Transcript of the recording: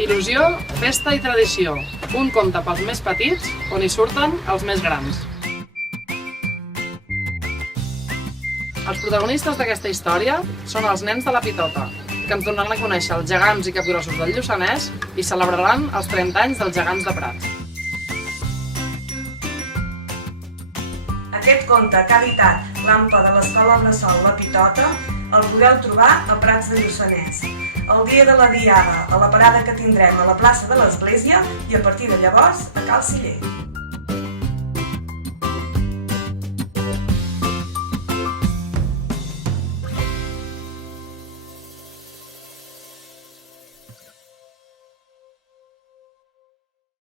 Il·lusió, festa i tradició. Un conte pels més petits, on hi surten els més grans. Els protagonistes d'aquesta història són els nens de la Pitota, que en tornaran a conèixer els gegants i capgrossos del Lluçanès i celebraran els 30 anys dels gegants de Prats. Aquest conte que ha editat l'AMPA de l'Escola Bressol La Pitota el podeu trobar a Prats de Lluçanès, el dia de la Diada, a la parada que tindrem a la plaça de l'Església i a partir de llavors a Cal Siller.